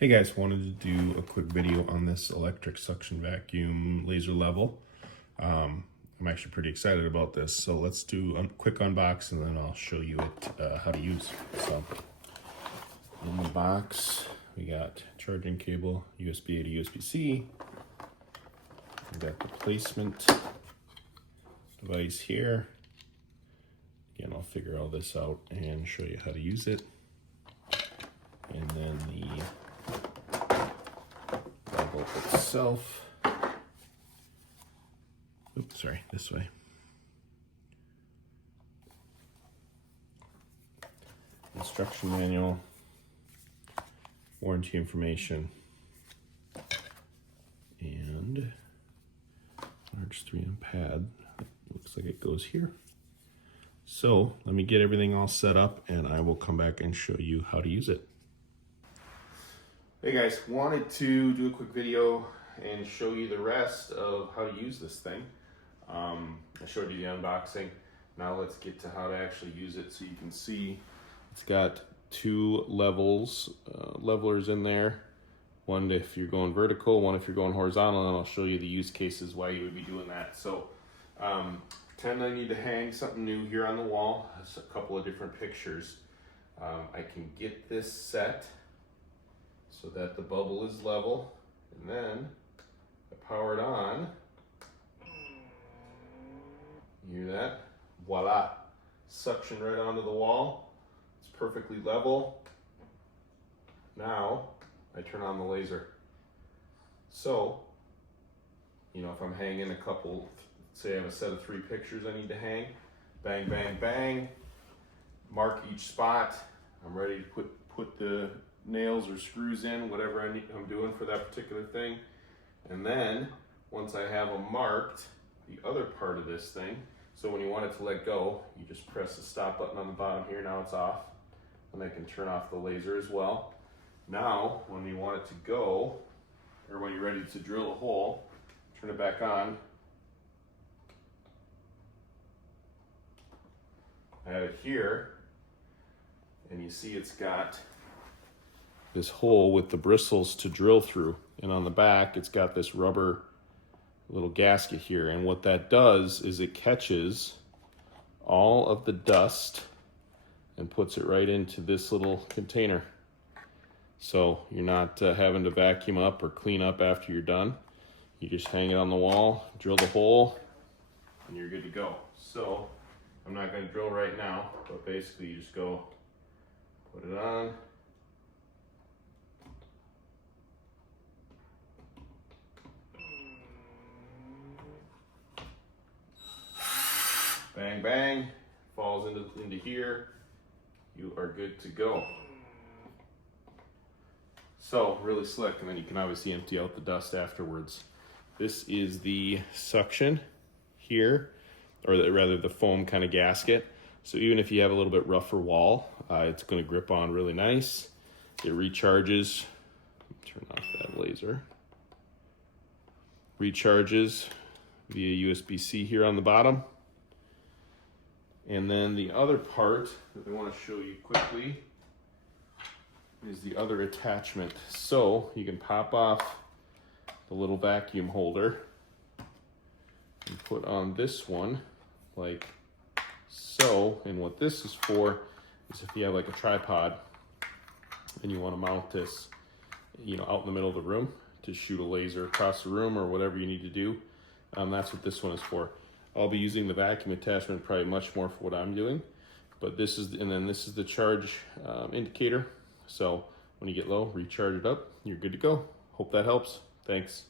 Hey guys, wanted to do a quick video on this electric suction vacuum laser level. I'm actually pretty excited about this, so let's do a quick unbox and then I'll show you how to use. So in the box we got charging cable, USB A to USB-C. We got the placement device here. Again, I'll figure all this out and show you how to use it. And then the level itself. Oops, sorry, this way. Instruction manual, warranty information, and large 3M pad. Looks like it goes here. So let me get everything all set up and I will come back and show you how to use it. Hey guys, wanted to do a quick video and show you the rest of how to use this thing. I showed you the unboxing. Now let's get to how to actually use it so you can see it's got two levels, levelers in there. One if you're going vertical, one if you're going horizontal, and I'll show you the use cases why you would be doing that. So pretend I need to hang something new here on the wall. There's a couple of different pictures. I can get this set so that the bubble is level, and then I power it on. You hear that? Voila! Suction right onto the wall. It's perfectly level. Now I turn on the laser. So, you know, if I'm hanging a couple, say I have a set of 3 pictures I need to hang, bang, bang, bang, mark each spot. I'm ready to put the nails or screws in, whatever I'm doing for that particular thing. And then once I have them marked, the other part of this thing, so when you want it to let go, you just press the stop button on the bottom here. Now it's off, and I can turn off the laser as well. Now when you want it to go, or when you're ready to drill a hole, turn it back on. I have it here, and you see it's got this hole with the bristles to drill through, and on the back it's got this rubber little gasket here, and what that does is it catches all of the dust and puts it right into this little container, so you're not having to vacuum up or clean up after you're done. You just hang it on the wall, drill the hole, and you're good to go. So I'm not going to drill right now, but basically you just go put it on. Bang, bang, falls into here. You are good to go. So really slick, and then you can obviously empty out the dust afterwards. This is the suction here, or rather the foam kind of gasket. So even if you have a little bit rougher wall, it's going to grip on really nice. It recharges. Turn off that laser. Recharges via USB-C here on the bottom. And then the other part that I want to show you quickly is the other attachment. So you can pop off the little vacuum holder and put on this one like so. And what this is for is if you have like a tripod and you want to mount this, you know, out in the middle of the room to shoot a laser across the room or whatever you need to do. That's what this one is for. I'll be using the vacuum attachment probably much more for what I'm doing, but this is, and then this is the charge indicator. So when you get low, recharge it up, you're good to go. Hope that helps. Thanks.